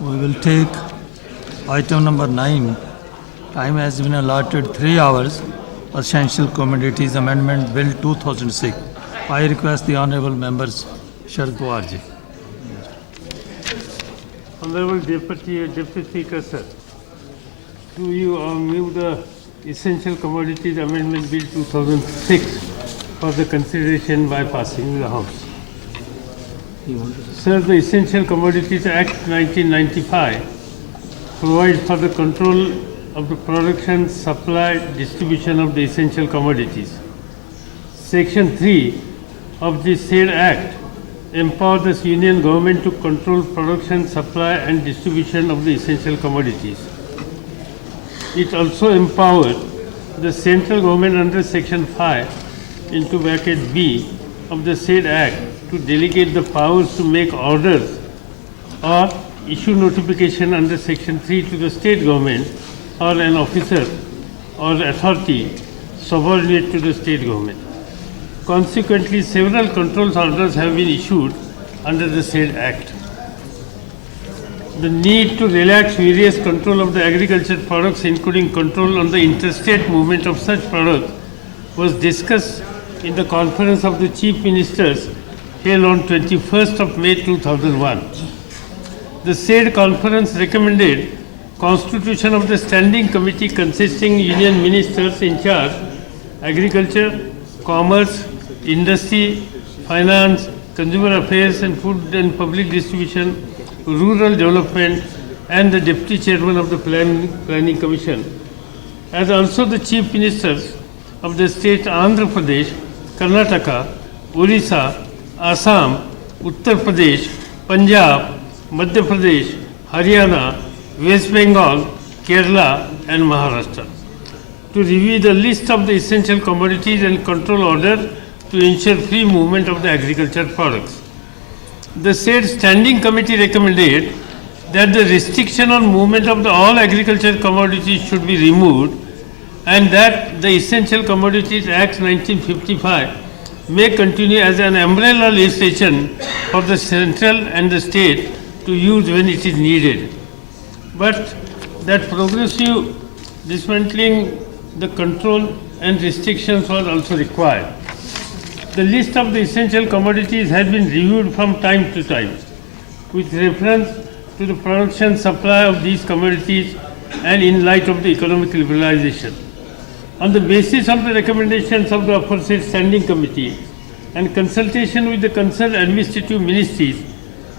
We will take item number 9. Time has been allotted 3 hours. Essential Commodities Amendment Bill 2006. I request the Honorable Members, Sharad Pawar ji. Honorable Deputy Speaker, sir, do you move the Essential Commodities Amendment Bill 2006 for the consideration by passing the House? Sir, the Essential Commodities Act 1995 provides for the control of the production, supply, distribution of the essential commodities. Section 3 of the said Act empowers the Union Government to control production, supply and distribution of the essential commodities. It also empowers the central government under Section 5 into bracket B of the said Act to delegate the powers to make orders or issue notification under Section 3 to the state government or an officer or authority subordinate to the state government. Consequently, several control orders have been issued under the said Act. The need to relax various control of the agriculture products, including control on the interstate movement of such products, was discussed in the conference of the Chief Ministers held on 21st of May 2001. The said conference recommended constitution of the Standing Committee consisting Union Ministers in charge, Agriculture, Commerce, Industry, Finance, Consumer Affairs and Food and Public Distribution, Rural Development and the Deputy Chairman of the Planning Commission, as also the Chief Ministers of the states Andhra Pradesh, Karnataka, Orissa, Assam, Uttar Pradesh, Punjab, Madhya Pradesh, Haryana, West Bengal, Kerala and Maharashtra to review the list of the essential commodities and control order to ensure free movement of the agricultural products. The said Standing Committee recommended that the restriction on movement of all agricultural commodities should be removed and that the Essential Commodities Act 1955 may continue as an umbrella legislation for the central and the state to use when it is needed. But that progressive dismantling the control and restrictions was also required. The list of the essential commodities has been reviewed from time to time with reference to the production supply of these commodities and in light of the economic liberalization. On the basis of the recommendations of the aforesaid Standing Committee and consultation with the concerned administrative ministries,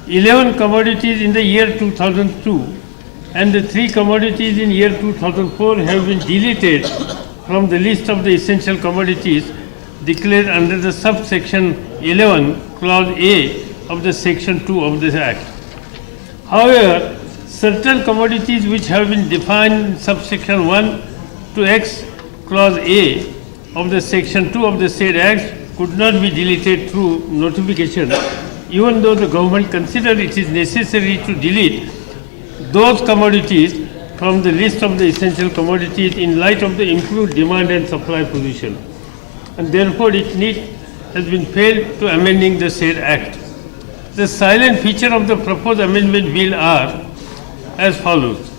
11 commodities in the year 2002 and the 3 commodities in year 2004 have been deleted from the list of the essential commodities declared under the subsection 11 clause A of the section 2 of this Act. However, certain commodities which have been defined in subsection 1 to X clause A of the section 2 of the said Act could not be deleted through notification, even though the government considered it is necessary to delete those commodities from the list of the essential commodities in light of the improved demand and supply position. And therefore it has been failed to amending the said Act. The silent feature of the proposed amendment bill are as follows.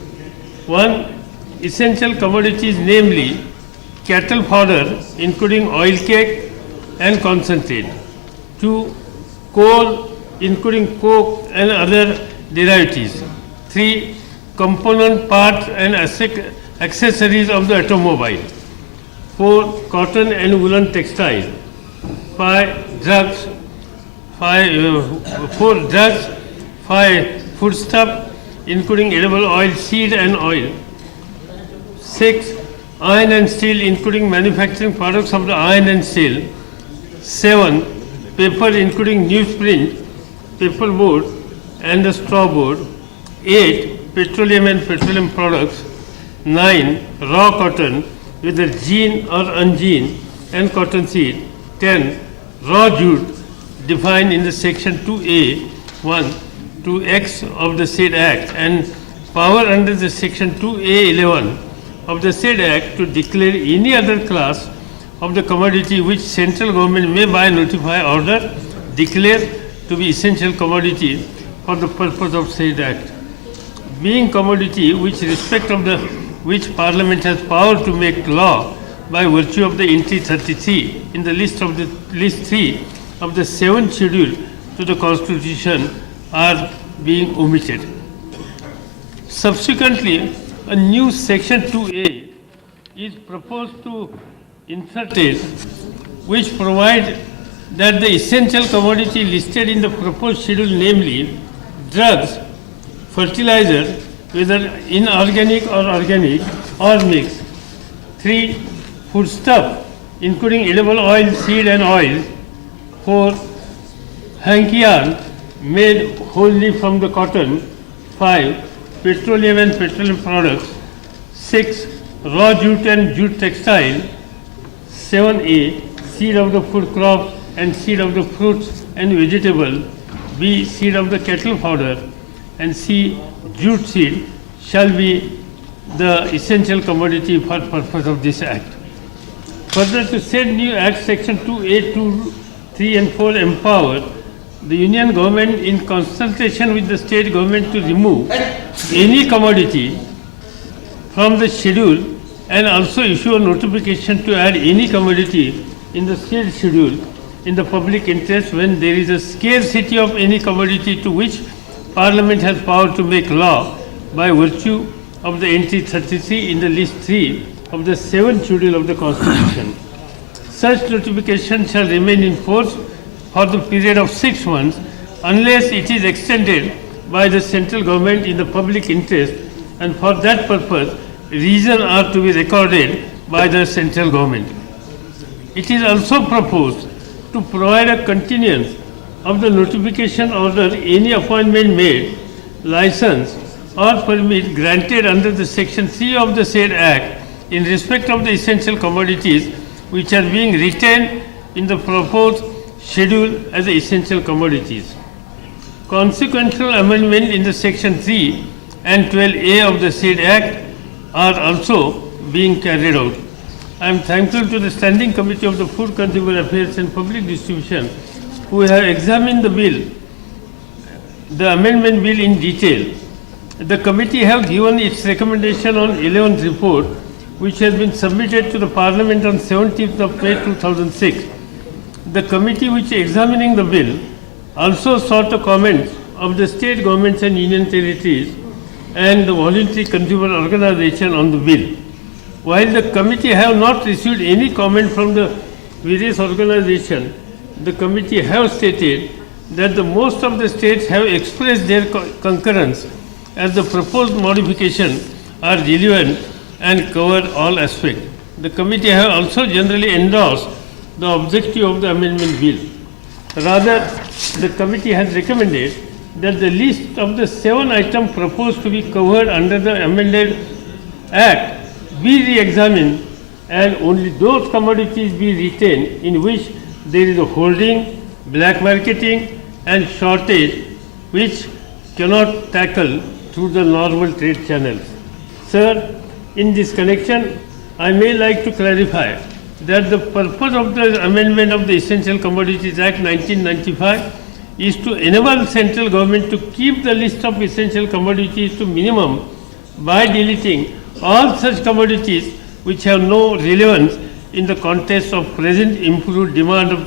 1. Essential commodities, namely cattle fodder, including oil cake and concentrate. 2. Coal, including coke and other derivatives. 3. Component parts and accessories of the automobile. 4. Cotton and woolen textile. 5. Drugs. 4. Drugs. 5. Foodstuff, including edible oil, seed and oil. 6. Iron and steel, including manufacturing products of the iron and steel. 7. Paper, including newsprint, paperboard and the straw board. 8. Petroleum and petroleum products. 9. Raw cotton, whether jean or unjean, and cottonseed. 10. Raw jute, defined in the section 2A 1 to X of the said Act, and power under the section 2A 11 of the said Act to declare any other class of the commodity which central government may by notify order declare to be essential commodity for the purpose of said Act. being commodity which Parliament has power to make law by virtue of the entry 33 in the list 3 of the 7th schedule to the Constitution are being omitted. Subsequently, a new section 2A is proposed to inserted, which provide that the essential commodity listed in the proposed schedule, namely drugs, fertilizer, whether inorganic or organic or mixed, 3. Foodstuff, including edible oil, seed and oil, 4. Hanky yarn made wholly from the cotton, 5. Petroleum and petroleum products, 6. Raw jute and jute textile, 7A. Seed of the food crops and seed of the fruits and vegetable, B. Seed of the cattle fodder, and C. Jute seed shall be the essential commodity for purpose of this Act. Further, to said new Act, Section 2A, 2, 3 and 4 empower the Union Government in consultation with the State Government to remove any commodity from the schedule and also issue a notification to add any commodity in the state schedule in the public interest when there is a scarcity of any commodity to which Parliament has power to make law by virtue of the entry 33 in the list 3 of the 7th schedule of the Constitution. Such notification shall remain in force for the period of 6 months unless it is extended by the central government in the public interest, and for that purpose reasons are to be recorded by the central government. It is also proposed to provide a continuance of the notification order any appointment made, license or permit granted under the Section 3 of the said Act in respect of the essential commodities which are being retained in the proposed schedule as the essential commodities. Consequential amendment in the Section 3 and 12A of the said Act are also being carried out. I am thankful to the Standing Committee of the Food, Consumer Affairs and Public Distribution who have examined the amendment bill in detail. The committee have given its recommendation on 11th report, which has been submitted to the Parliament on 17th of May 2006. The committee which examining the bill also sought the comments of the state governments and union territories and the voluntary consumer organization on the bill. While the committee have not received any comment from the various organizations, the committee have stated that the most of the states have expressed their concurrence as the proposed modification are relevant and cover all aspects. The committee have also generally endorsed the objective of the amendment bill. Rather, the committee has recommended that the list of the 7 items proposed to be covered under the amended Act be re-examined and only those commodities be retained in which there is a holding, black marketing and shortage which cannot tackle through the normal trade channels. Sir, in this connection, I may like to clarify that the purpose of the amendment of the Essential Commodities Act 1995 is to enable central government to keep the list of essential commodities to minimum by deleting all such commodities which have no relevance in the context of present improved demand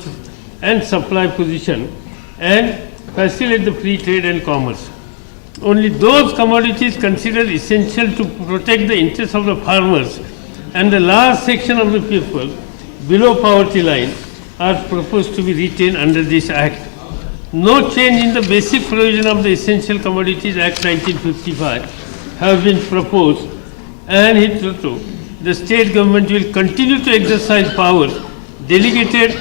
and supply position and facilitate the free trade and commerce. Only those commodities considered essential to protect the interests of the farmers and the large section of the people below poverty line are proposed to be retained under this Act. No change in the basic provision of the Essential Commodities Act 1955 have been proposed, and hitherto the state government will continue to exercise powers delegated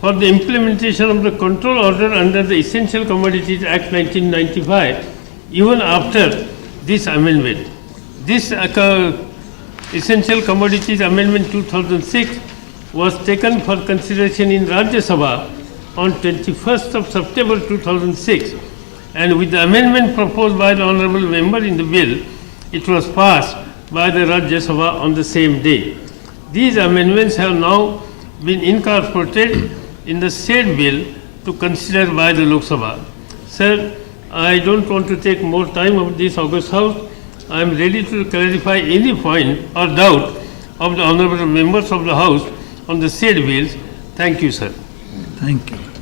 for the implementation of the control order under the Essential Commodities Act 1995 even after this amendment. This Essential Commodities Amendment 2006 was taken for consideration in Rajya Sabha on 21st of September 2006, and with the amendment proposed by the honorable member in the bill, it was passed by the Rajya Sabha on the same day. These amendments have now been incorporated in the said bill to consider by the Lok Sabha. Sir, I don't want to take more time of this August House. I am ready to clarify any point or doubt of the honorable members of the House on the said bills. Thank you, sir. Thank you.